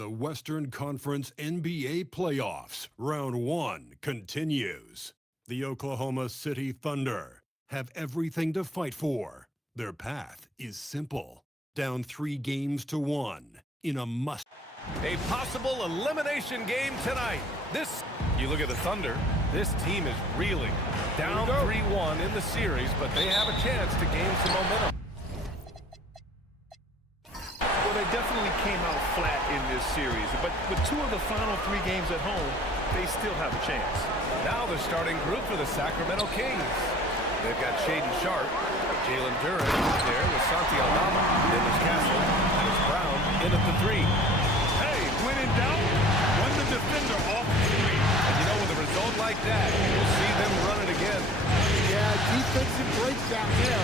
The Western Conference NBA Playoffs, Round 1 continues. The Oklahoma City Thunder have everything to fight for. Their path is simple. Down 3 games to 1 in a must. A possible elimination game tonight. You look at the Thunder, this team is reeling. Down 3-1 in the series, but they have a chance to gain some momentum. Well, they definitely came out flat in this series, but with 2 of the final 3 games at home, they still have a chance. Now the starting group for the Sacramento Kings. They've got Shaedon Sharpe, Jalen Duren there with Santi Aldama, then there's Castle, and it's Brown in at the 3. Hey, when in doubt, run the defender off the screen. And you know, with a result like that, you'll see them run it again. Yeah, defensive breakdown there.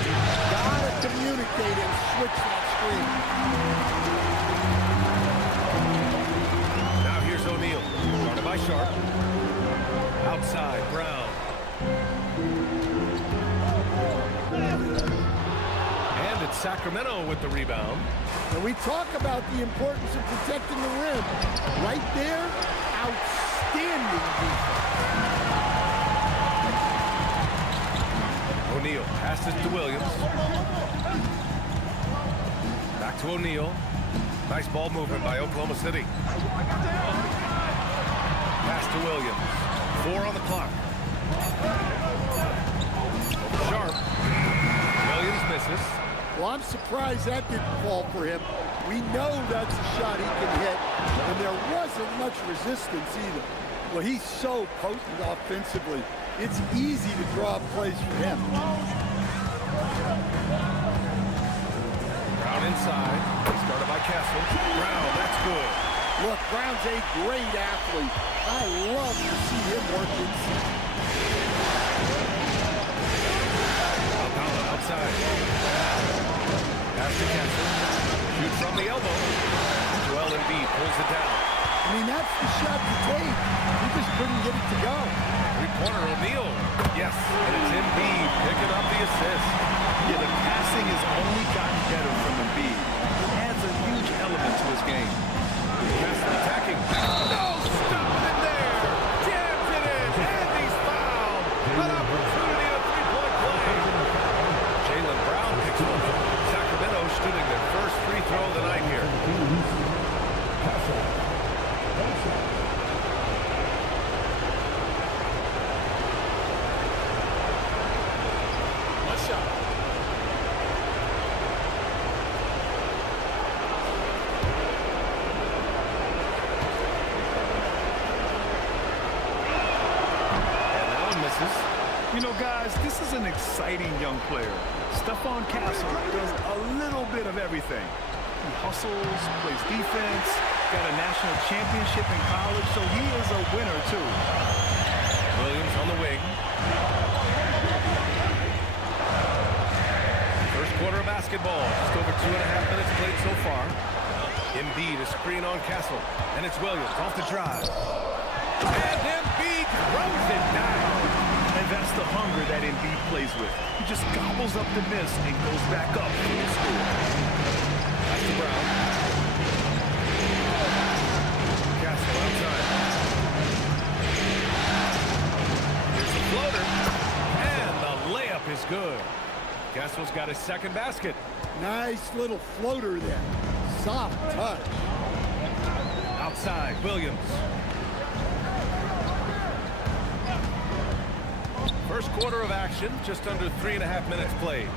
Gotta communicate and switch that screen. Now here's O'Neal, guarded by Sharpe. Outside, Brown. And it's Sacramento with the rebound. And we talk about the importance of protecting the rim. Right there, outstanding defense. O'Neal passes to Williams. Back to O'Neal. Nice ball movement by Oklahoma City. Pass to Williams. 4 on the clock. Sharpe. Williams misses. Well, I'm surprised that didn't fall for him. We know that's a shot he can hit, and there wasn't much resistance either. Well, he's so potent offensively. It's easy to draw plays for him. Brown inside. Started by Castle. Brown, that's good. Look, Brown's a great athlete. I love to see him work inside. Outside. Pass to Castle. Shoot from the elbow. Joel Embiid pulls it down. I mean, that's the shot to take. He just couldn't get it to go. Three-pointer O'Neal. Yes, and it's Embiid picking up the assist. Yeah, the passing has only gotten better from Embiid. It adds a huge element to his game. Castle attacking. No, stop it there. Jams it in, and he's fouled. An opportunity, a three-point play. Jalen Brown picks one up. Sacramento shooting their first free throw of the night here. One shot. And that one misses. You know, guys, this is an exciting young player. Stephon Castle does a little bit of everything. He hustles, plays defense, got a national championship in college, so he is a winner, too. Williams on the wing. First quarter of basketball. Just over 2.5 minutes played so far. Embiid, a screen on Castle. And it's Williams off the drive. And Embiid throws it down. And that's the hunger that Embiid plays with. He just gobbles up the miss and goes back up for the score. That's to Brown. Castle outside. Here's the floater. And the layup is good. Castle's got his second basket. Nice little floater there. Soft touch. Outside, Williams. First quarter of action, just under 3.5 minutes played.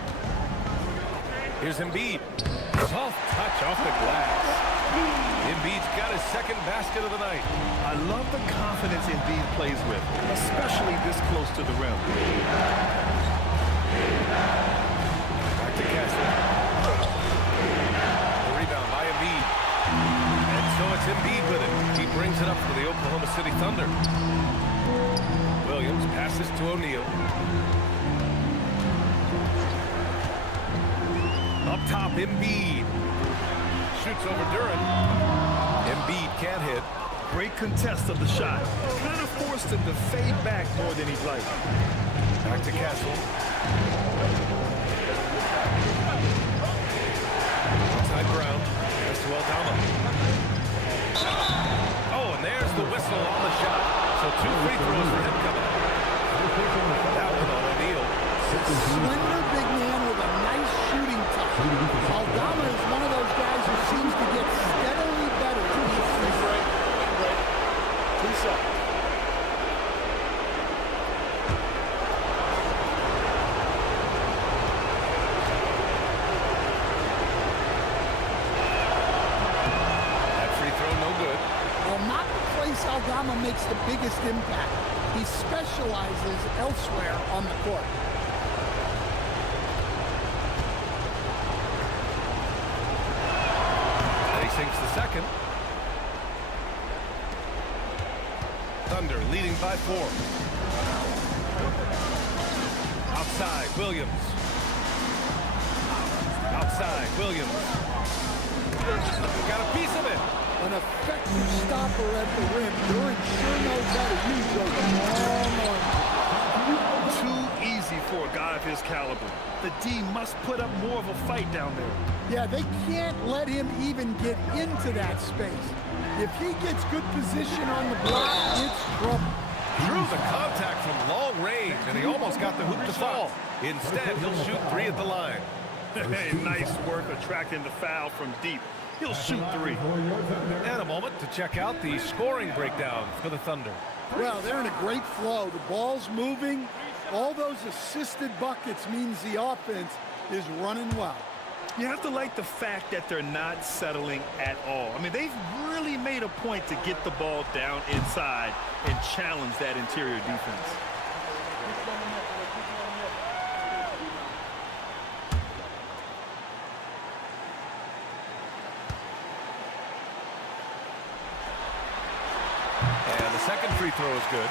Here's Embiid. Soft touch off the glass. Embiid's got his second basket of the night. I love the confidence Embiid plays with, especially this close to the rim. Back to Castle. The rebound by Embiid. And so it's Embiid with it. He brings it up for the Oklahoma City Thunder. Williams passes to O'Neal. Up top, Embiid. Shoots over Duren. Embiid can't hit. Great contest of the shot. Kind of forced him to fade back more than he'd like. Back to Castle. Outside Brown. Pass to Aldama. and there's the whistle on the shot. So 2 free throws for him coming up. That one on O'Neal. Slender big man with a nice shooting touch. Aldama is one of those guys who seems to get steadily better each season. Two seconds. That free throw no good. Well, not the place Aldama makes the biggest impact. He specializes elsewhere on the court. Sinks the second. Thunder leading by 4. Outside, Williams. Outside, Williams. Got a piece of it. An effective stopper at the rim. Durant sure knows how to use those long arms. Too easy for a guy of his caliber. The D must put up more of a fight down there. Yeah, they can't let him even get into that space. If he gets good position on the block, it's trouble. Drew the contact from long range, and he almost got the hoop to fall. Instead, he'll shoot 3 at the line. Hey, nice work attracting the foul from deep. He'll shoot 3. And a moment to check out the scoring breakdown for the Thunder. Well, they're in a great flow. The ball's moving. All those assisted buckets means the offense is running well. You have to like the fact that they're not settling at all. I mean, they've really made a point to get the ball down inside and challenge that interior defense. And the second free throw is good.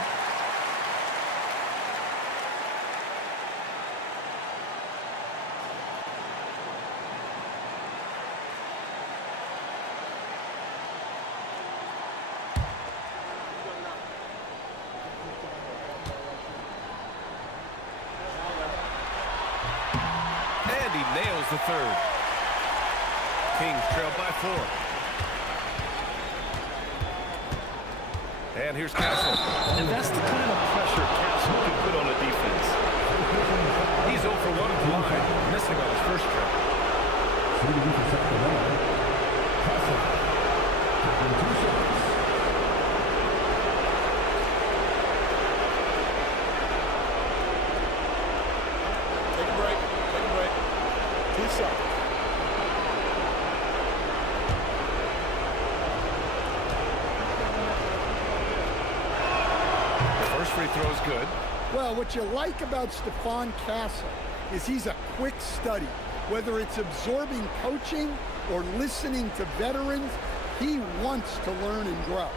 And he nails the third. Kings trail by 4. And here's Castle. And that's the kind of pressure Castle can put on a defense. He's 0 for 1 at the line, missing on his first trip. Take a break. 2 seconds. First free throw is good. Well, what you like about Stephon Castle is he's a quick study. Whether it's absorbing coaching or listening to veterans, he wants to learn and grow.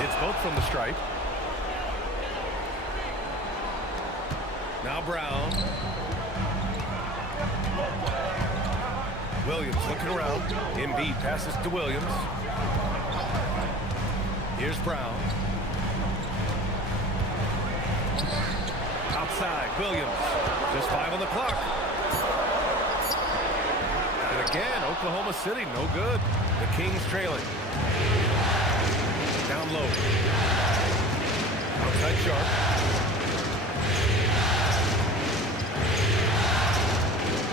It's both from the stripe. Now Brown. Williams looking around. Embiid passes to Williams. Here's Brown. Outside, Williams. Just 5 on the clock. And again, Oklahoma City, no good. The Kings trailing. Down low. Outside Sharp.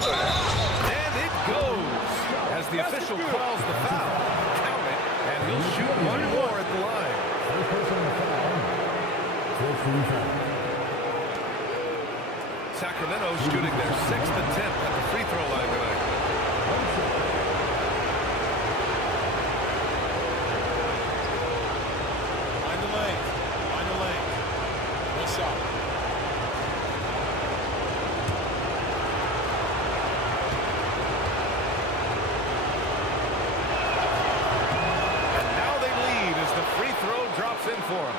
And it goes as the official calls the foul. Count it, and he'll shoot 1 more at the line. Sacramento shooting their 6th attempt at the free throw line tonight. Find the lane. Good shot. And now they lead as the free throw drops in for them.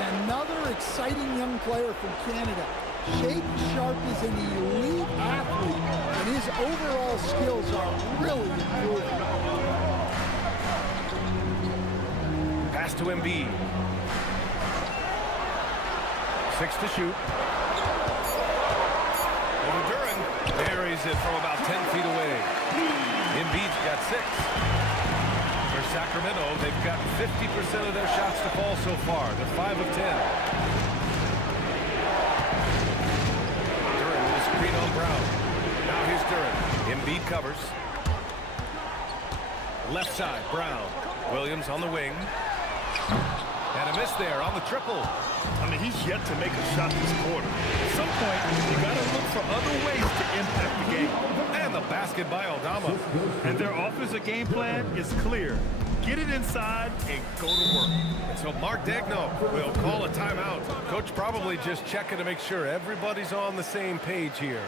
And another exciting young player from Canada. Shaden Sharp is an elite athlete, and his overall skills are really improving. Pass to Embiid. 6 to shoot. Over Duran. Buries it from about 10 feet away. Embiid's got 6. For Sacramento, they've got 50% of their shots to fall so far. They're 5 of 10. Duran with a screen on Brown. Now here's Duran. Embiid covers. Left side, Brown. Williams on the wing. And a miss there on the triple. I mean, he's yet to make a shot this quarter. At some point, you got to look for other ways to impact the game. And the basket by Aldama. And their offensive game plan is clear. Get it inside and go to work. And so Mark Daigneault will call a timeout. Coach probably just checking to make sure everybody's on the same page here.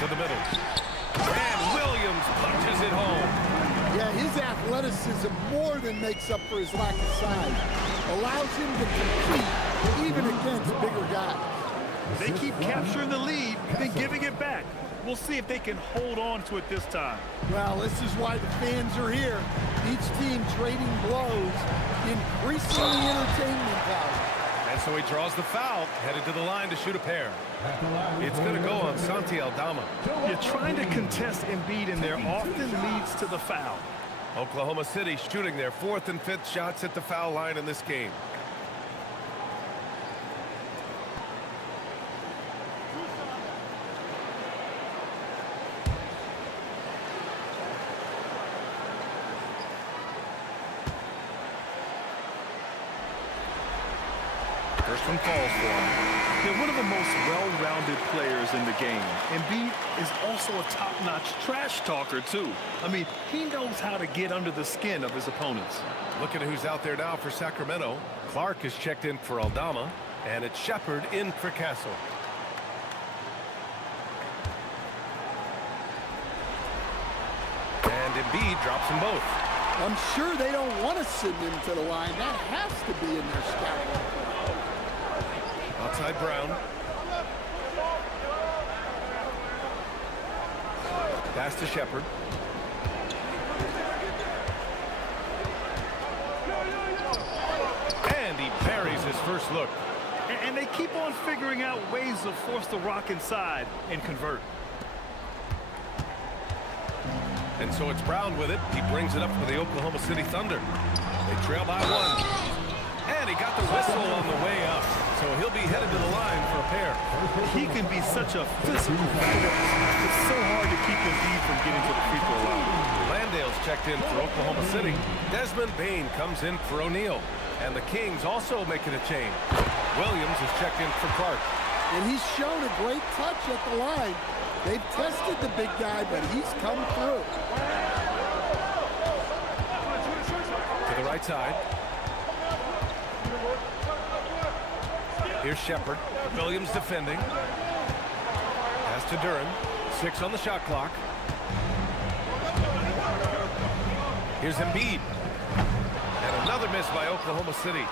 To the middle. And Williams punches it home. Yeah, his athleticism more than makes up for his lack of size. Allows him to compete even against bigger guys. They keep capturing the lead, then giving it back. We'll see if they can hold on to it this time. Well, this is why the fans are here. Each team trading blows, increasing the entertainment value. And so he draws the foul, headed to the line to shoot a pair. It's going to go on Santi Aldama. You're trying to contest Embiid, and there often leads to the foul. Oklahoma City shooting their 4th and 5th shots at the foul line in this game. First one falls for him. They're one of the most well-rounded players in the game. Embiid is also a top-notch trash talker, too. I mean, he knows how to get under the skin of his opponents. Looking at who's out there now for Sacramento. Clark is checked in for Aldama, and it's Shepard in for Castle. And Embiid drops them both. I'm sure they don't want to send him to the line. That has to be in their scouting report. Outside Brown. Pass to Shepard. And he buries his first look. And they keep on figuring out ways to force the rock inside and convert. And so it's Brown with it. He brings it up for the Oklahoma City Thunder. They trail by 1. And he got the whistle on the way up. So he'll be headed to the line for a pair. He can be such a physical force. It's so hard to keep Embiid from getting to the free throw line. Landale's checked in for Oklahoma City. Desmond Bane comes in for O'Neal. And the Kings also making a change. Williams is checked in for Clark. And he's shown a great touch at the line. They've tested the big guy, but he's come through. To the right side. Here's Shepard. Williams defending. Pass to Duran. 6 on the shot clock. Here's Embiid. And another miss by Oklahoma City.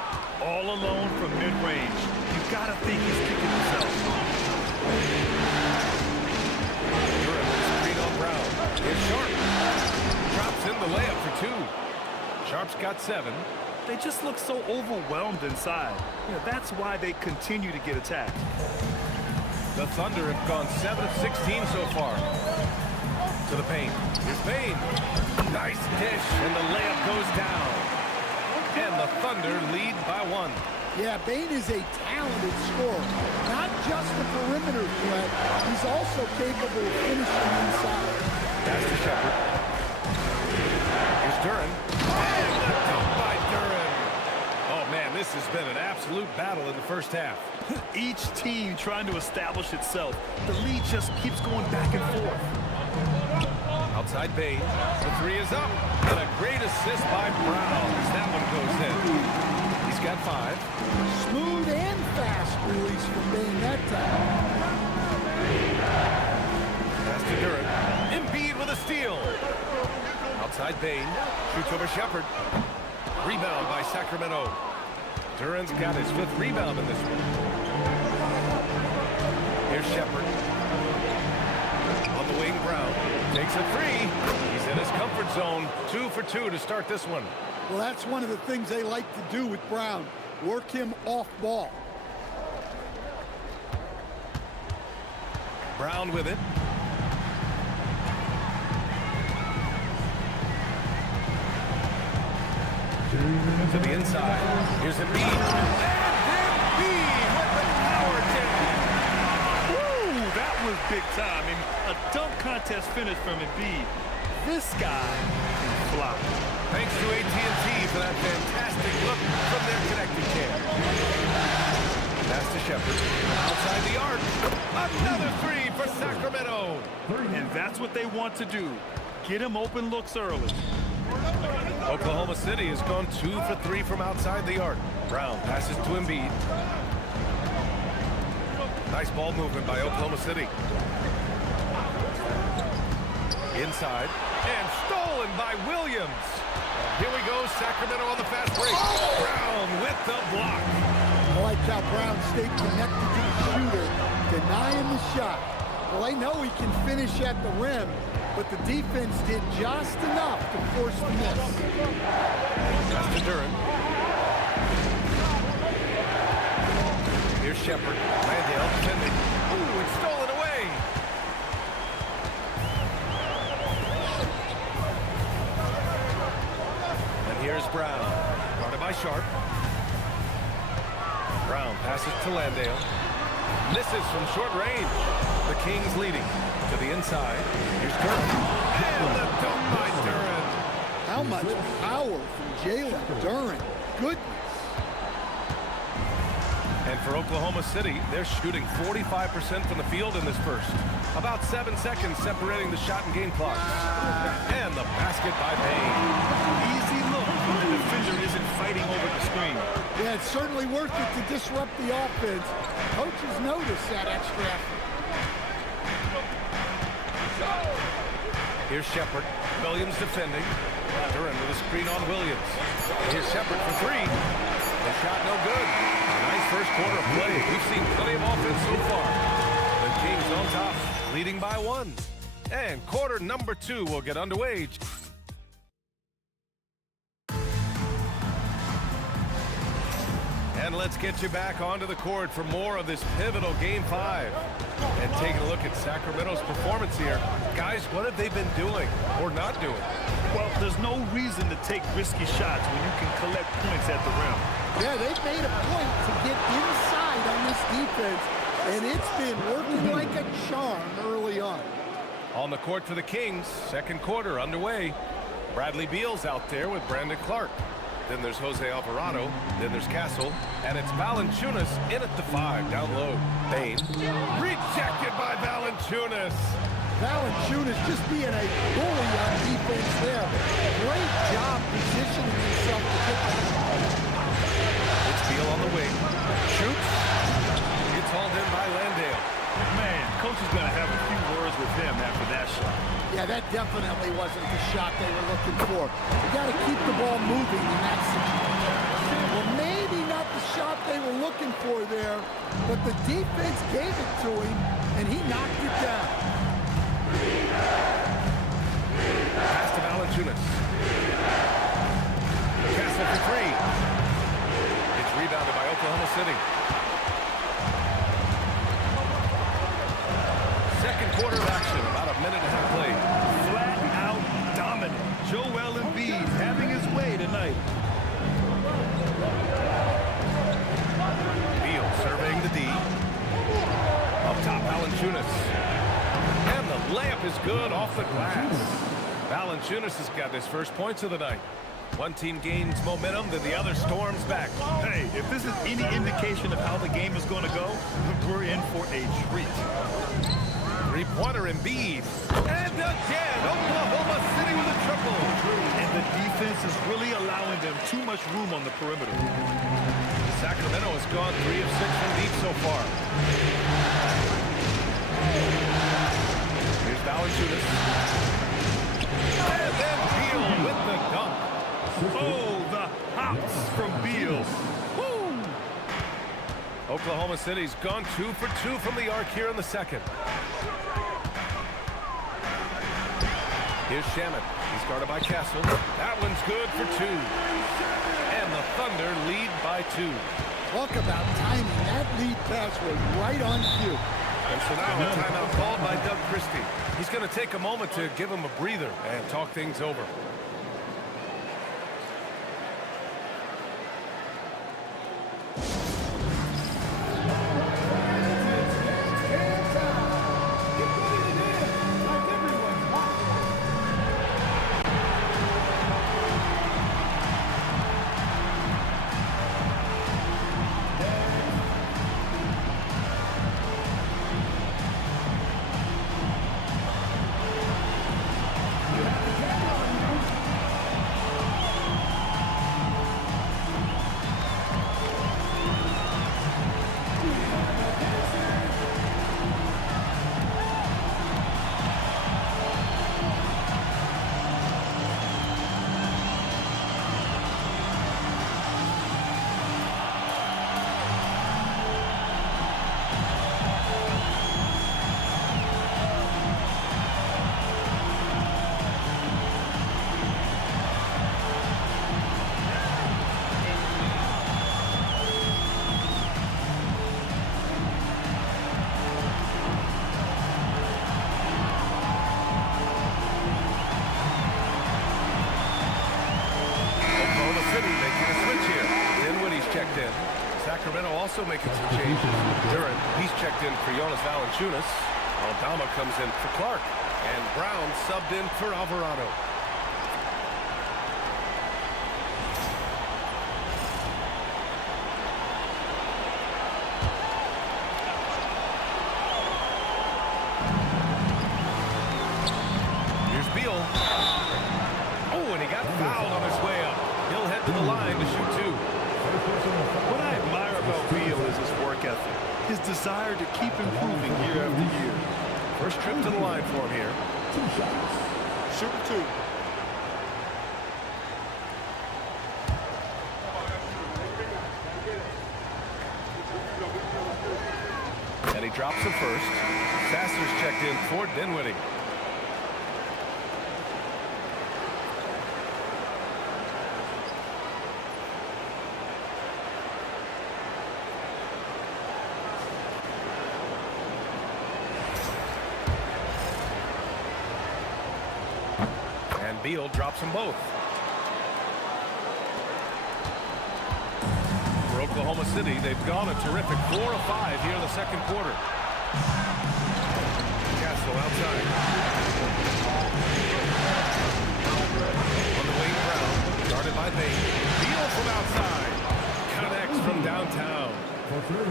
All alone from mid-range. You've got to think he's kicking himself. Duran with a screen on Brown. Here's Sharp. drops in the layup for 2. Sharp's got 7. They just look so overwhelmed inside. You know, that's why they continue to get attacked. The Thunder have gone 7 of 16 so far. To the paint. Here's Payne. Nice dish, and the layup goes down. And the Thunder lead by 1. Yeah, Bane is a talented scorer. Not just a perimeter threat, he's also capable of finishing inside. Pass to Shepard. Here's Duren. And the dunk by Duren. Oh, man, this has been an absolute battle in the first half. Each team trying to establish itself. The lead just keeps going back and forth. Outside Bane. The 3 is up. And a great assist by Brown as that one goes in. He's got 5. Smooth and fast release from Bane that time. Pass to Duren. Embiid with a steal. Outside Bane. Shoots over Shepard. Rebound by Sacramento. Duren's got his 5th rebound in this one. Here's Shepard. On the wing, Brown. Takes a 3. He's in his comfort zone. 2 for 2 to start this one. Well, that's one of the things they like to do with Brown. Work him off ball. Brown with it. To the inside. Here's Embiid. And Embiid with the power jam. Woo, that was big time. And a dunk contest finish from Embiid. This guy can fly. Thanks to AT&T for that fantastic look from their connected cam. Pass to Shepard. Outside the arc. Another 3 for Sacramento. And that's what they want to do. Get him open looks early. Oklahoma City has gone 2 for 3 from outside the arc. Brown passes to Embiid. Nice ball movement by Oklahoma City. Inside. And stolen by Williams. Here we go, Sacramento on the fast break. Brown with the block. I like how Brown stayed connected to the shooter, denying the shot. Well, they know he can finish at the rim, but the defense did just enough to force the miss. Pass to Duren. Here's Shepard. Landale defending. Ooh, it's stolen away. And here's Brown. Guarded by Sharp. Brown passes to Landale. Misses from short range. The Kings leading. To the inside. Here's Duren. And the dunk by Duren. How much power from Jalen Duren. Goodness. And for Oklahoma City, they're shooting 45% from the field in this first. About 7 seconds separating the shot and game clock. And the basket by Payne. Easy look when the defender isn't fighting over the screen. Yeah, it's certainly worth it to disrupt the offense. Coaches notice that extra effort. Here's Shepard. Williams defending. Duren with a screen on Williams. Here's Shepard for 3. The shot no good. A nice first quarter of play. We've seen plenty of offense so far. The Kings on top, leading by 1. And quarter number 2 will get underway. And let's get you back onto the court for more of this pivotal Game 5. And taking a look at Sacramento's performance here. Guys, what have they been doing or not doing? Well, there's no reason to take risky shots when you can collect points at the rim. Yeah, they've made a point to get inside on this defense, and it's been working like a charm early on. On the court for the Kings, second quarter underway. Bradley Beal's out there with Brandon Clark. Then there's Jose Alvarado. Then there's Castle. And it's Valanciunas in at the 5, down low. Payne. Rejected by Valanciunas. Valanciunas just being a bully on defense there. Great job positioning himself to get that ball. It's Beal on the wing. Shoots. It's hauled in by Landale. Man, coach is going to have a few words with him after that shot. Yeah, that definitely wasn't the shot they were looking for. You got to keep the ball moving in that situation. Well, maybe not the shot they were looking for there, but the defense gave it to him, and he knocked it down. Pass to Valanciunas. City. Second quarter of action, about a minute and a half played. Flat out dominant. Joel Embiid having his way tonight. Beal surveying the D. Up top, Valanciunas. And the layup is good off the glass. Valanciunas has got his first points of the night. One team gains momentum, then the other storms back. Hey, if this is any indication of how the game is going to go, we're in for a treat. Three-pointer Embiid. And again, Oklahoma City with a triple. And the defense is really allowing them too much room on the perimeter. Sacramento has gone 3 of 6 from deep so far. Here's Valanciunas. And then Beal with the dunk. Oh, the hops from Beal. Woo! Oklahoma City's gone 2 for 2 from the arc here in the second. Here's Shaman. He's guarded by Castle. That one's good for 2. And the Thunder lead by 2. Talk about timing. That lead pass was right on cue. And so now a timeout called by Doug Christie. He's going to take a moment to give him a breather and talk things over. Sacramento also making some changes. Duran, he's checked in for Jonas Valanciunas. Aldama comes in for Clark. And Brown subbed in for Alvarado. Here's Beal. Oh, and he got fouled on his way up. He'll head to the line to shoot 2. What I admire about Beal is his work ethic, his desire to keep improving year after year. First trip to the line for him here. 2 shots. Shoot 2. And he drops the first. Sasser's checked in for Dinwiddie. Beal drops them both. For Oklahoma City, they've gone a terrific 4 of 5 here in the second quarter. Castle outside. On the wing, Brown, guarded by Bain. Beal from outside. Connects from downtown.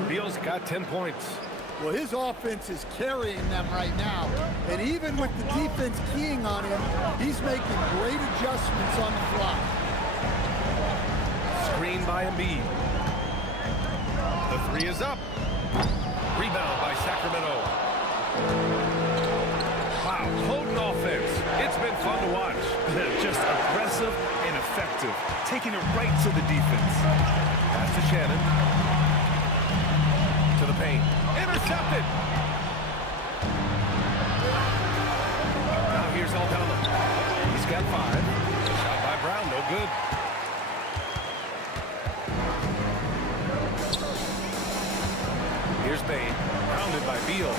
Beal's got 10 points. Well, his offense is carrying them right now. And even with the defense keying on him, he's making great adjustments on the fly. Screen by Embiid. The 3 is up. Rebound by Sacramento. Wow, potent offense. It's been fun to watch. Just aggressive and effective, taking it right to the defense. Pass to Shannon. To the paint. Intercepted. Now here's Aldama. He's got 5. Shot by Brown, no good. Here's Bain, rounded by Beal.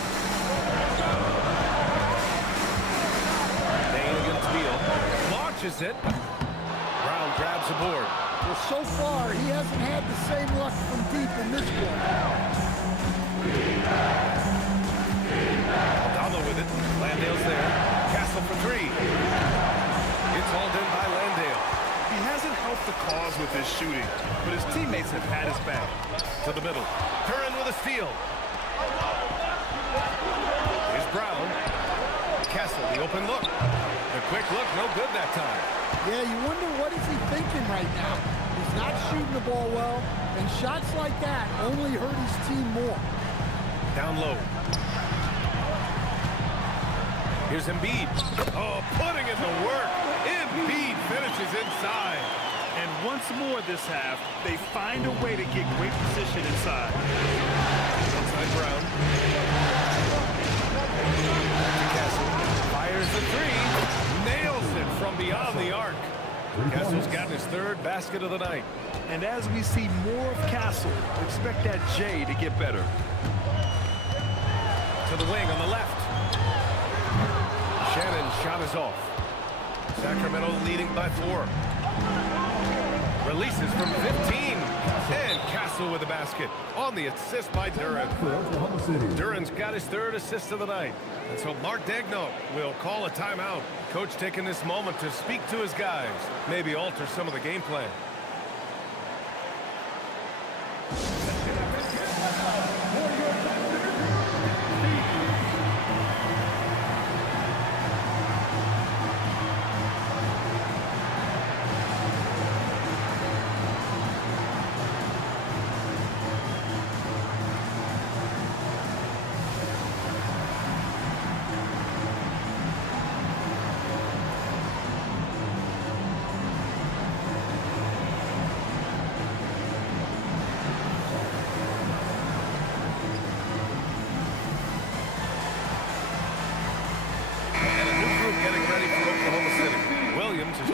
Bain against Beal. Launches it. Brown grabs the board. Well, so far, he hasn't had the same luck from deep in this one. Aldama with it. Landale's there. Castle for three. It's hauled in by Landale. He hasn't helped the cause with his shooting, but his teammates have had his back. To the middle. Curran with a steal. Here's Brown. Castle, the open look. The quick look, no good that time. Yeah, you wonder what is he thinking right now. He's not shooting the ball well, and shots like that only hurt his team more. Down low. Here's Embiid. Oh, putting in the work. Embiid finishes inside. And once more this half, they find a way to get great position inside. Inside Brown. Castle fires the three. Nails it from beyond the arc. Castle's gotten his third basket of the night. And as we see more of Castle, expect that J to get better. To the wing on the left. Shannon's shot is off. Sacramento leading by 4. Releases from 15. And Castle with the basket on the assist by Duran. Duran's got his third assist of the night. And so Mark Daigneault will call a timeout. Coach taking this moment to speak to his guys. Maybe alter some of the game plan.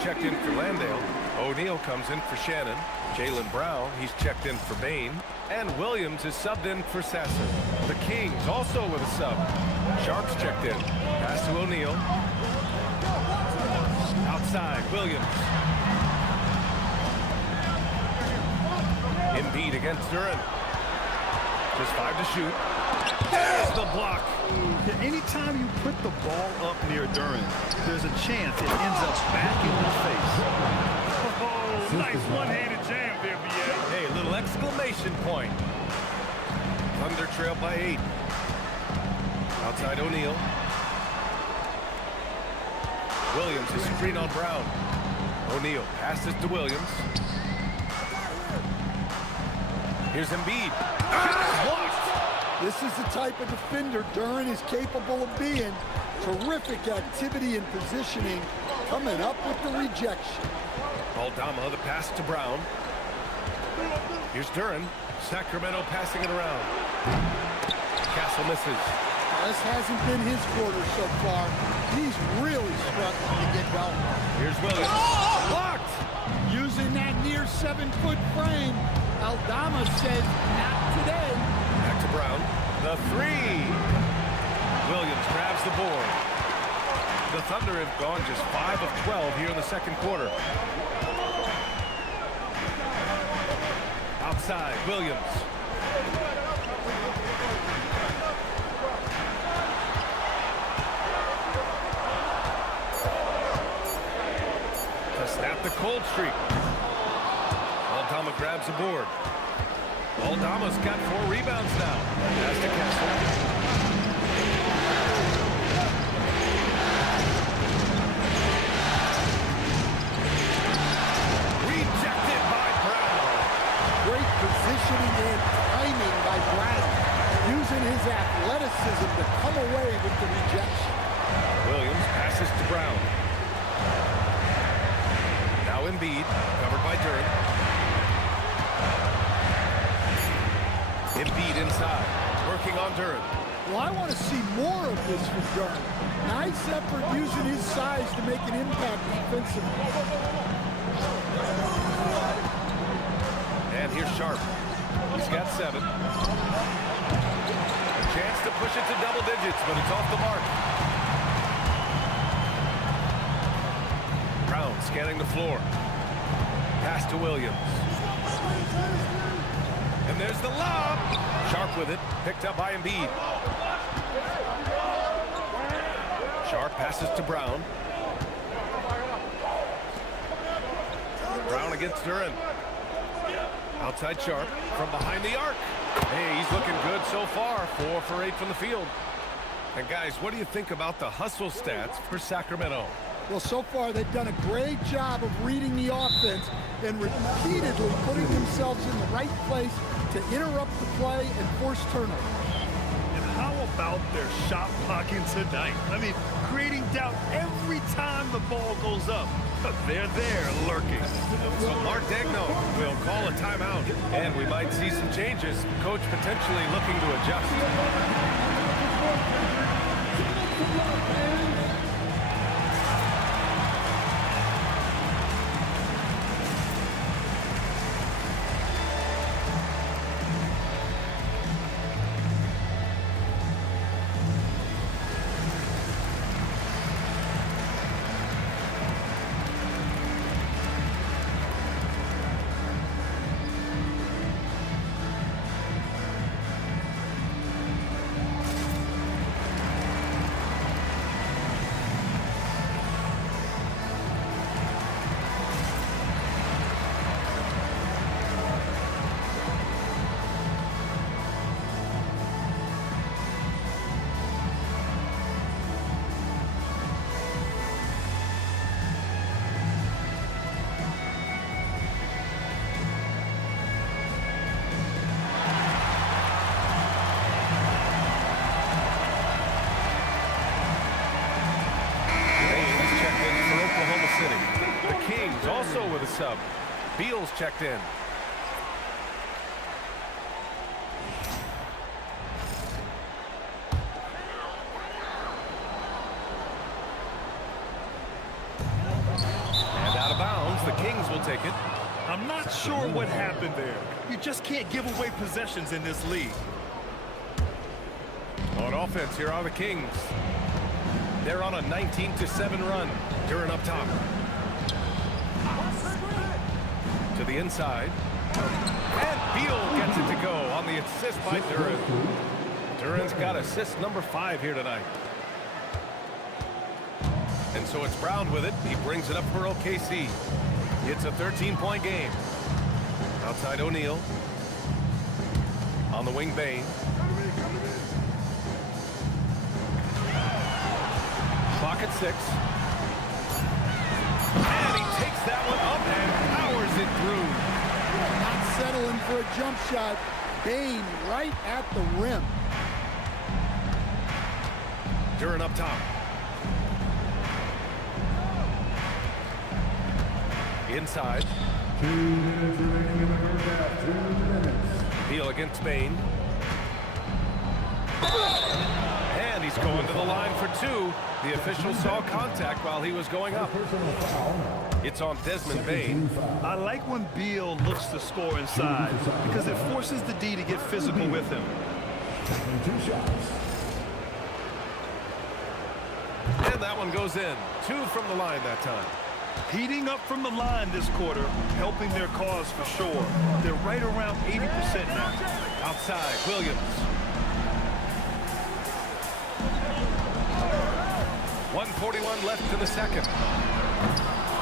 Checked in for Landale. O'Neal comes in for Shannon. Jaylen Brown, he's checked in for Bain. And Williams is subbed in for Sasser. The Kings also with a sub. Sharps checked in. Pass to O'Neal. Outside, Williams. Embiid against Duran. Just 5 to shoot. There's the block. Anytime you put the ball up near Duran, there's a chance it ends up back in his face. Oh, nice one-handed jam there, B.A. Hey, a little exclamation point. Thunder trail by 8. Outside O'Neal. Williams is screen on Brown. O'Neal passes to Williams. Here's Embiid. Blocked. This is the type of defender Duran is capable of being. Terrific activity and positioning, coming up with the rejection. Aldama, the pass to Brown. Here's Duran. Sacramento passing it around. Castle misses. This hasn't been his quarter so far. He's really struggling to get going. Here's Williams. Blocked! Using that near 7-foot frame, Aldama says, not today. Back to Brown. The three. Williams grabs the board. The Thunder have gone just 5 of 12 here in the second quarter. Outside, Williams. To snap the cold streak. Aldama grabs the board. Aldama's got 4 rebounds now. Pass to Castle. Rejected by Brown. Great positioning and timing by Brown, using his athleticism to come away with the rejection. Williams passes to Brown. Now Embiid, covered by Duran. Embiid inside, working on Duran. Well, I want to see more of this from Duran. Nice effort using his size to make an impact defensively. And here's Sharp. He's He's got 7. A chance to push it to double digits, but it's off the mark. Brown scanning the floor. Pass to Williams. And there's the lob. Sharp with it. Picked up by Embiid. Sharp passes to Brown. Brown against Duran. Outside Sharp from behind the arc. Hey, he's looking good so far. 4 for 8 from the field. And guys, what do you think about the hustle stats for Sacramento? Well, so far they've done a great job of reading the offense and repeatedly putting themselves in the right place to interrupt the play and force turnovers. And how about their shot blocking tonight? I mean, creating doubt every time the ball goes up. But they're there lurking. So Mark Degno will call a timeout, and we might see some changes. Coach potentially looking to adjust. Also with a sub. Beal's checked in. And out of bounds, the Kings will take it. I'm not sure what happened there. You just can't give away possessions in this league. On offense, here are the Kings. They're on a 19-7 run. Duran up top. To the inside. And Beal gets it to go on the assist by Duran. Duran's got assist number 5 here tonight. And so it's Brown with it. He brings it up for OKC. It's a 13-point game. Outside O'Neal. On the wing, Bain. Clock at 6. And he takes that one up and powers it through. Not settling for a jump shot. Bain right at the rim. Duran up top. Inside. 2 minutes remaining in the first half. 2 minutes. Beal against Bain. And he's going to the line for 2. The official saw contact while he was going up. It's on Desmond Bain. I like when Beal looks to score inside because it forces the D to get physical with him. 2 shots. And that one goes in. 2 from the line that time. Heating up from the line this quarter, helping their cause for sure. They're right around 80% now. Outside, Williams. 1:41 left to the second.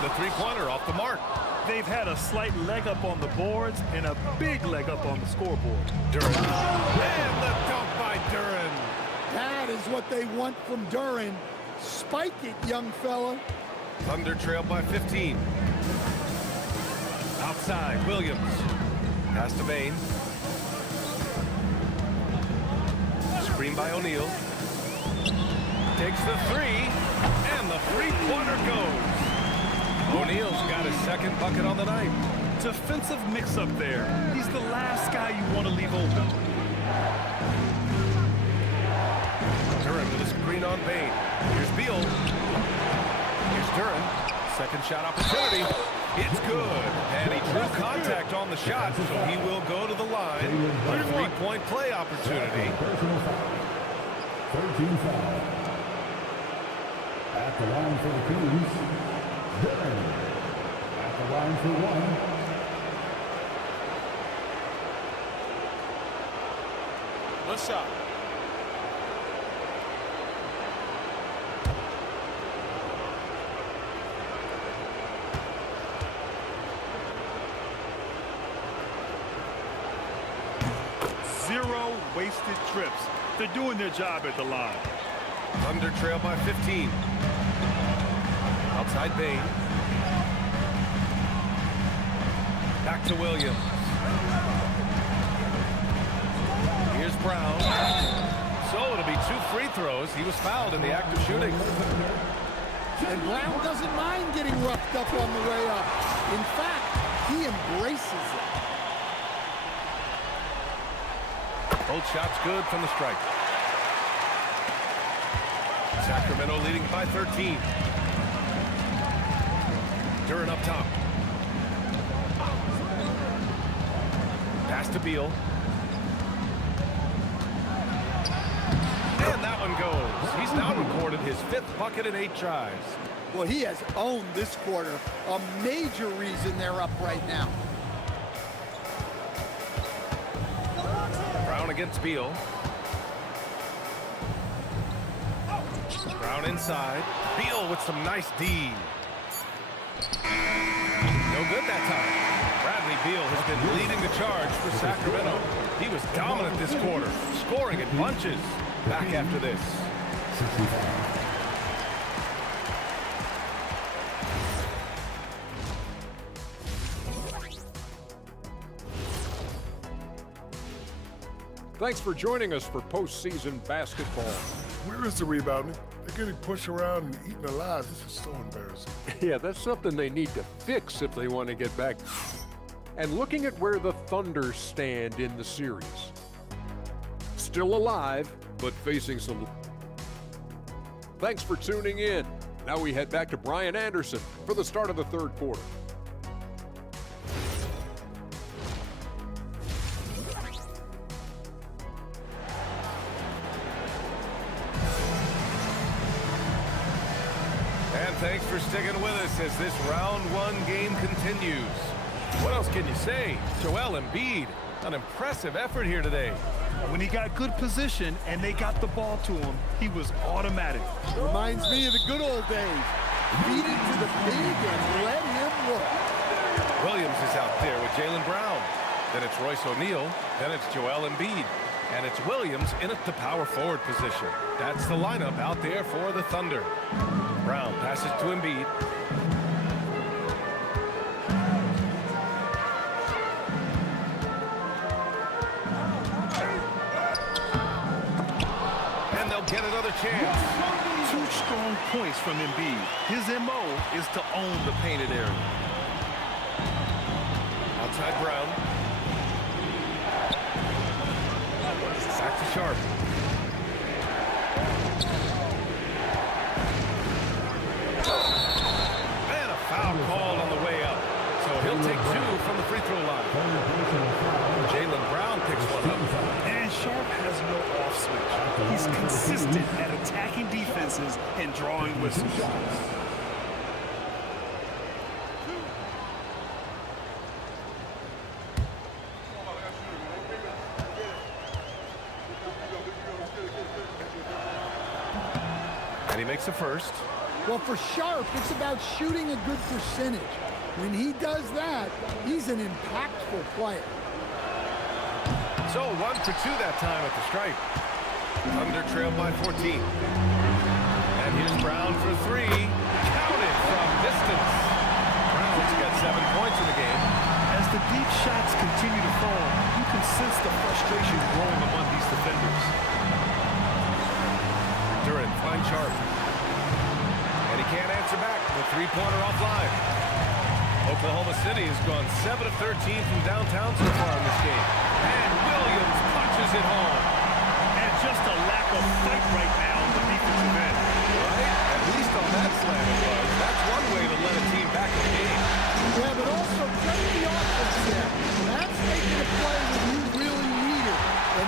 The three-pointer off the mark. They've had a slight leg up on the boards and a big leg up on the scoreboard. Duran. And the dunk by Duran. That is what they want from Duran. Spike it, young fella. Thunder trailed by 15. Outside, Williams. Pass to Bain. Screen by O'Neal. Takes the 3, and the three-pointer goes. O'Neal's got his second bucket on the night. Defensive mix-up there. He's the last guy you want to leave open. Duran with a screen on Bain. Here's Beal. Here's Duran. Second shot opportunity. It's good. And he drew contact on the shot, so he will go to the line three-point play opportunity. Personal foul. 13 foul. At the line for the Kings, Durant. At the line for one. One shot. Zero wasted trips. They're doing their job at the line. Thunder trail by 15. Outside Bain. Back to Williams. Here's Brown. So it'll be 2 free throws. He was fouled in the act of shooting. And Brown doesn't mind getting roughed up on the way up. In fact, he embraces it. Both shots good from the stripe. Sacramento leading by 13. Durant up top. Pass to Beal. And that one goes. He's now recorded his 5th bucket in 8 tries. Well, he has owned this quarter. A major reason they're up right now. Brown against Beal. Brown inside. Beal with some nice D. No good that time. Bradley Beal has been leading the charge for Sacramento. He was dominant this quarter, scoring in bunches. Back after this. 65. Thanks for joining us for postseason basketball. Where is the rebounding? They're getting pushed around and eaten alive. This is so embarrassing. Yeah, that's something they need to fix if they want to get back. And looking at where the Thunder stand in the series. Still alive, but facing some... Thanks for tuning in. Now we head back to Brian Anderson for the start of the third quarter. Thanks for sticking with us as this round 1 game continues. What else can you say? Joel Embiid, an impressive effort here today. When he got good position and they got the ball to him, he was automatic. Reminds me of the good old days. Beat it to the big and let him work. Williams is out there with Jaylen Brown. Then it's Royce O'Neal. Then it's Joel Embiid. And it's Williams in at the power forward position. That's the lineup out there for the Thunder. Brown passes to Embiid. And they'll get another chance. 2 strong points from Embiid. His MO is to own the painted area. Outside Brown. Back to Sharp. And a foul called on the way up. So he'll take 2 from the free throw line. Jaylen Brown picks one up. And Sharp has no off switch. He's consistent at attacking defenses and drawing whistles. And he makes a first. Well, for Sharp, it's about shooting a good percentage. When he does that, he's an impactful player. So 1 for 2 that time at the stripe. Thunder trail by 14. And here's Brown for 3. Counted from distance. Brown's got 7 points in the game. As the deep shots continue to fall, you can sense the frustration growing among these defenders. Durant finds Sharp. And he can't answer back. The 3-pointer offline. Oklahoma City has gone 7 of 13 from downtown so far in this game. And Williams punches it home. And just a lack of fight right now on the defensive end. Right? At least on that slam it was. That's one way to let a team back in the game. Yeah, but also play the offense there. That's making a play when you really need it. And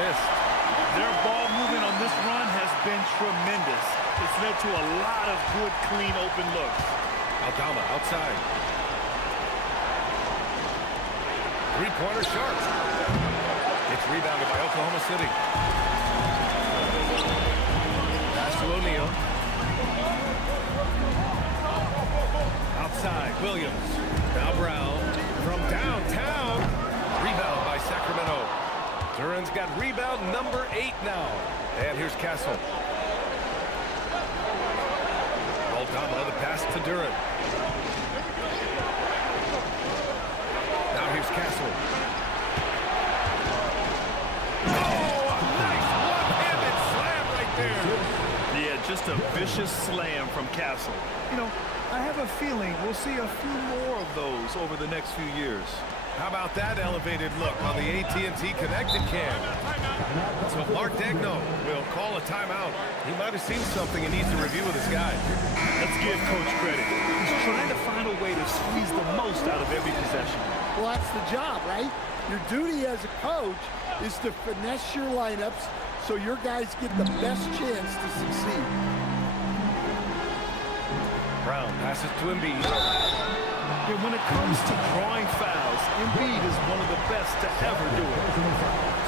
assist. Their ball movement on this run has been tremendous. It's led to a lot of good, clean, open looks. Aldama outside. Three-pointer Sharp. It's rebounded by Oklahoma City. Pass to O'Neal. Outside, Williams. Now Brown from downtown. Rebound by Sacramento. Duran's got rebound number 8 now. And here's Castle. Aldama, the pass to Duran. Now here's Castle. Oh, a nice one-handed slam right there. Yeah, just a vicious slam from Castle. You know, I have a feeling we'll see a few more of those over the next few years. How about that elevated look on the AT&T connected cam? So Mark Degno will call a timeout. He might have seen something and needs to review with his guys. Let's give Coach credit. He's trying to find a way to squeeze the most out of every possession. Well, that's the job, right? Your duty as a coach is to finesse your lineups so your guys get the best chance to succeed. Brown passes to Embiid. And when it comes to drawing fouls, Embiid is one of the best to ever do it.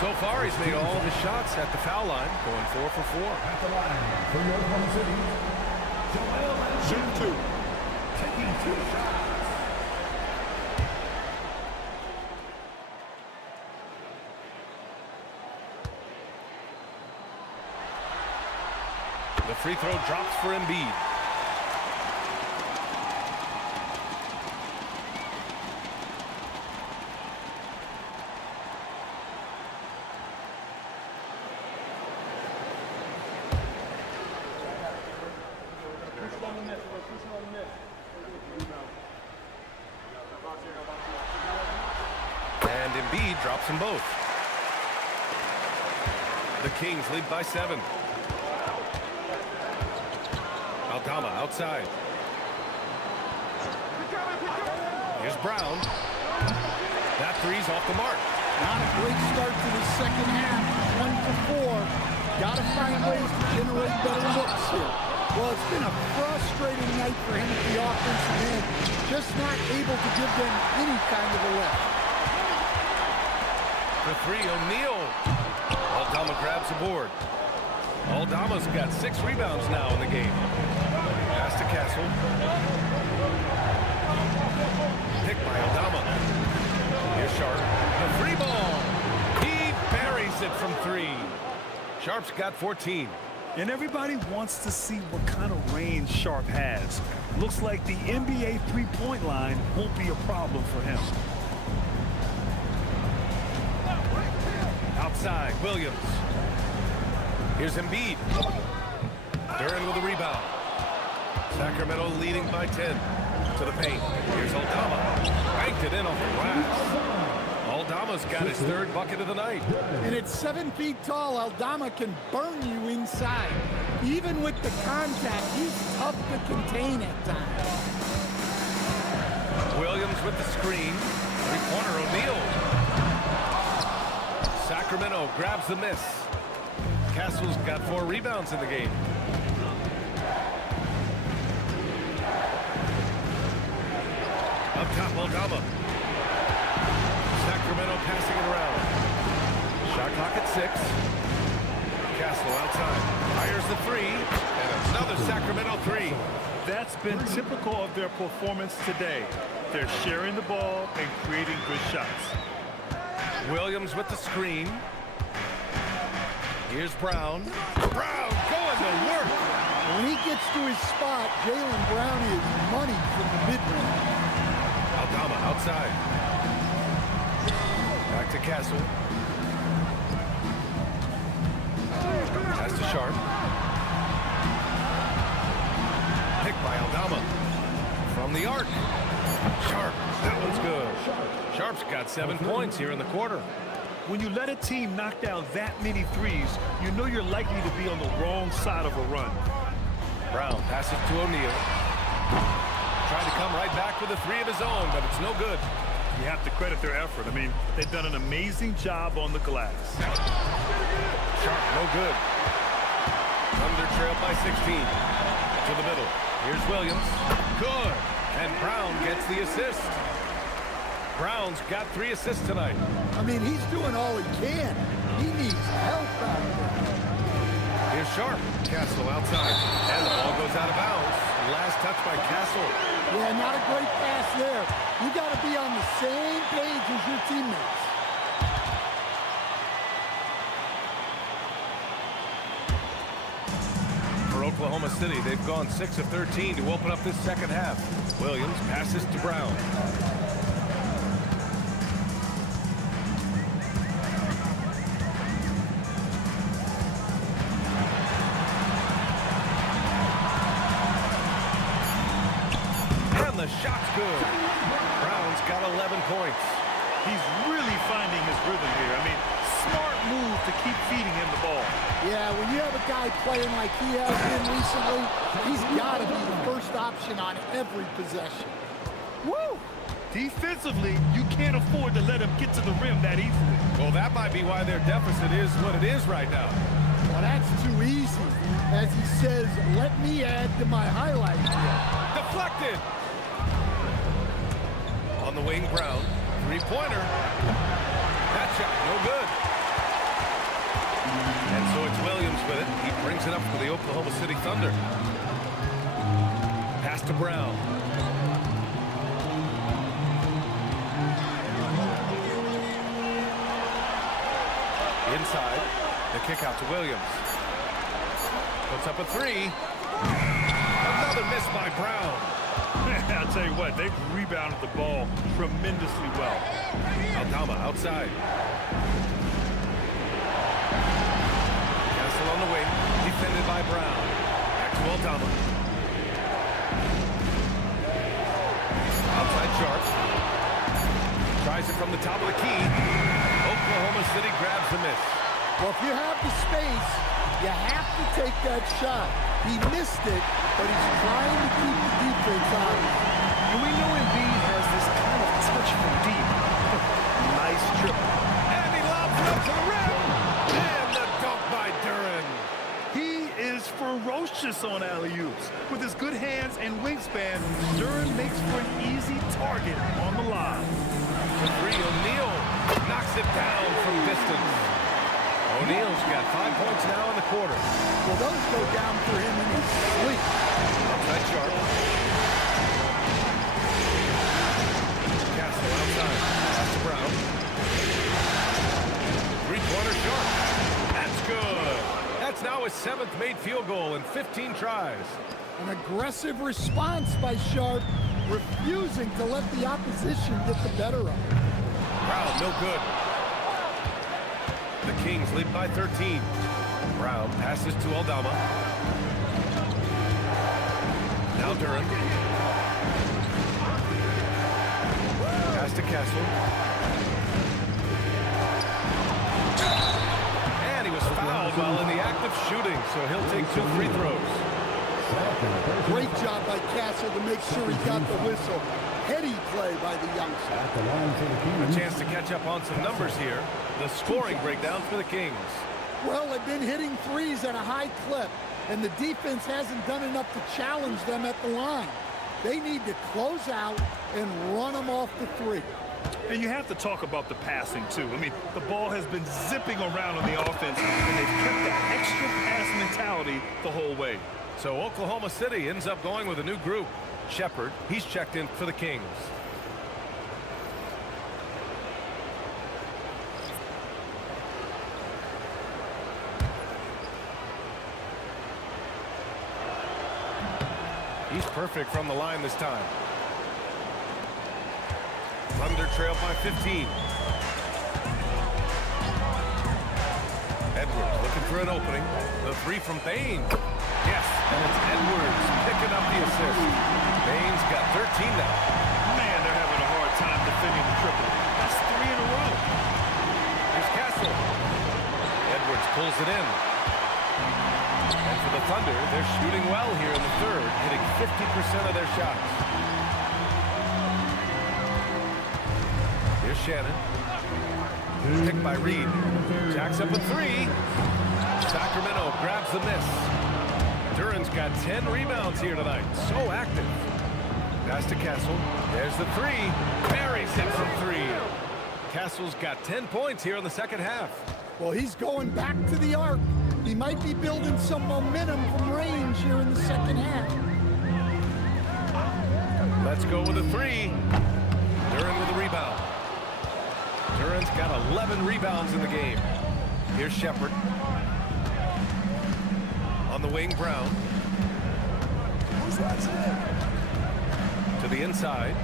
So far, he's made all of his shots at the foul line, going 4 for 4. At the line for Oklahoma City, Joel Embiid. Shoot 2. Taking 2 shots. The free throw drops for Embiid. And Embiid drops them both. The Kings lead by 7. Aldama outside. Here's Brown. That three's off the mark. Not a great start to the second half. 1 for 4. Got to find ways to generate better looks here. Well, it's been a frustrating night for him at the offensive end. Just not able to give them any kind of a lift. For 3, O'Neal. Aldama grabs the board. Aldama's got 6 rebounds now in the game. Pass to Castle. Picked by Aldama. Here's Sharp. The free ball. He buries it from 3. Sharp's got 14. And everybody wants to see what kind of range Sharp has. Looks like the NBA three-point line won't be a problem for him. Outside, Williams. Here's Embiid. Duran with a rebound. Sacramento leading by 10. To the paint. Here's Aldama. Banked it in off the glass. Aldama's got his 3rd bucket of the night. And at 7 feet tall, Aldama can burn you inside. Even with the contact, he's tough to contain at times. Williams with the screen. Three-pointer O'Neal. Sacramento grabs the miss. Castle's got 4 rebounds in the game. Up top, Aldama. Sacramento passing it around. Shot clock at 6. Castle outside. Fires the 3. And another Sacramento 3. That's been typical of their performance today. They're sharing the ball and creating good shots. Williams with the screen. Here's Brown. Brown going to work. When he gets to his spot, Jaylen Brown is money from the mid-range. Aldama outside. Back to Castle. Pass to Sharp. Picked by Aldama. From the arc. Sharp. That one's good. Sharp's got 7 points here in the quarter. When you let a team knock down that many threes, you know you're likely to be on the wrong side of a run. Brown passes to O'Neal. Trying to come right back with a 3 of his own, but it's no good. You have to credit their effort. I mean, they've done an amazing job on the glass. Sharp, no good. Thunder trail by 16. To the middle. Here's Williams. Good. And Brown gets the assist. Brown's got 3 assists tonight. I mean, he's doing all he can. He needs help out there. Here's Sharp. Castle outside. And the ball goes out of bounds. Last touch by Castle. Yeah, not a great pass there. You got to be on the same page as your teammates. For Oklahoma City, they've gone 6 of 13 to open up this second half. Williams passes to Brown. And the shot's good. Brown's got 11 points. He's really finding his rhythm here. I mean, smart move to keep feeding him the ball. Yeah, when you have a guy playing like he has been recently, he's got to be the first option on every possession. Woo! Defensively, you can't afford to let him get to the rim that easily. Well, that might be why their deficit is what it is right now. Well, that's too easy. As he says, let me add to my highlight reel. Deflected. On the wing, Brown. Three-pointer. That shot, no good. And so it's Williams with it. He brings it up for the Oklahoma City Thunder. Pass to Brown. Inside. The kick out to Williams. Puts up a 3. Another miss by Brown. I'll tell you what, they've rebounded the ball tremendously well. Aldama outside. Castle on the wing, defended by Brown. Back to Aldama. Outside Sharp. Tries it from the top of the key. Oklahoma City grabs the miss. Well, if you have the space, you have to take that shot. He missed it, but he's trying to keep the defense out. And we know Embiid has this kind of touch from deep. Nice triple. And he lobs it up to the rim. And the dunk by Duren. He is ferocious on alley-oops. With his good hands and wingspan, Duren makes for an easy target on the line. The 3, O'Neal knocks it down from distance. O'Neal's got 5 points now in the quarter. Well, those go down for him in his sleep. Outside Sharp. Castle outside. Pass to Brown. Three-pointer Sharp. That's good. That's now his 7th made field goal in 15 tries. An aggressive response by Sharp, refusing to let the opposition get the better of him. Brown, no good. The Kings lead by 13. Brown passes to Aldama. Now Duren. Pass to Castle. And he was fouled while in the act of shooting, so he'll take 2 free throws. Great job by Castle to make sure he got the whistle. Heady play by the youngster. At the line for the Kings. A chance to catch up on some numbers here. The scoring breakdown for the Kings. Well, they've been hitting threes at a high clip, and the defense hasn't done enough to challenge them at the line. They need to close out and run them off the 3. And you have to talk about the passing, too. I mean, the ball has been zipping around on the offense, and they've kept that extra pass mentality the whole way. So Oklahoma City ends up going with a new group. Shepard, he's checked in for the Kings. He's perfect from the line this time. Thunder trail by 15. Edwards looking for an opening. The 3 from Bain. Yes, and it's Edwards picking up the assist. Bain's got 13 now. Man, they're having a hard time defending the triple. That's 3 in a row. Here's Castle. Edwards pulls it in. And for the Thunder, they're shooting well here in the third, hitting 50% of their shots. Here's Shannon. Picked by Reed. Jacks up a three. Sacramento grabs the miss. Duran's got 10 rebounds here tonight. So active. Pass to Castle. There's the three. Buries it from three. Castle's got 10 points here in the second half. Well, he's going back to the arc. He might be building some momentum from range here in the second half. Let's go with a three. Duran with a rebound. Duran's got 11 rebounds in the game. Here's Shepard. On the wing, Brown. To the inside.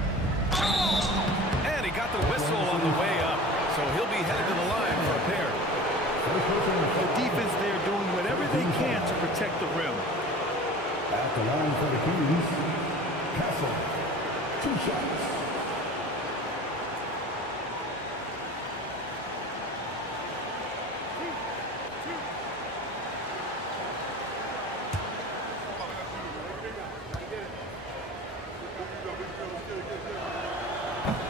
And he got the whistle on the way up. So he'll be headed to the line for a pair. The defense there doing whatever they can to protect the rim. At the line for the Kings, Castle. 2 shots.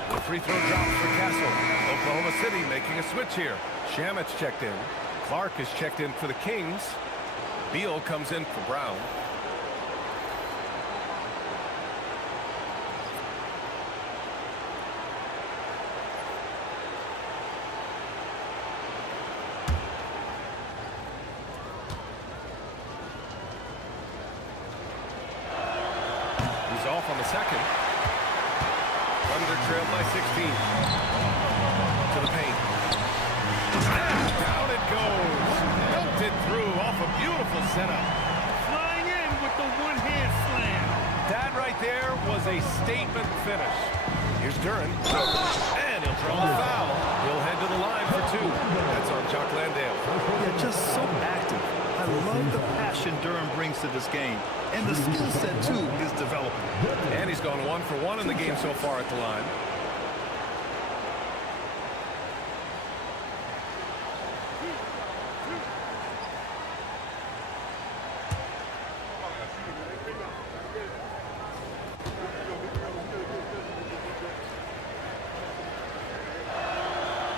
The free throw drops for Castle. Oklahoma City making a switch here. Shamit's checked in. Clark is checked in for the Kings. Beal comes in for Brown. He's off on the second. Thunder trailed by 16. To the paint. And down it goes. Dumped it through off a beautiful setup. Flying in with the one-hand slam. That right there was a statement finish. Here's Duran. And he'll draw the foul. He'll head to the line for two. That's on Chuck Landale. Yeah, just so active. I love the passion Duran brings to this game. And the skill set, too, is developing. And he's gone 1 for 1 in the game so far at the line.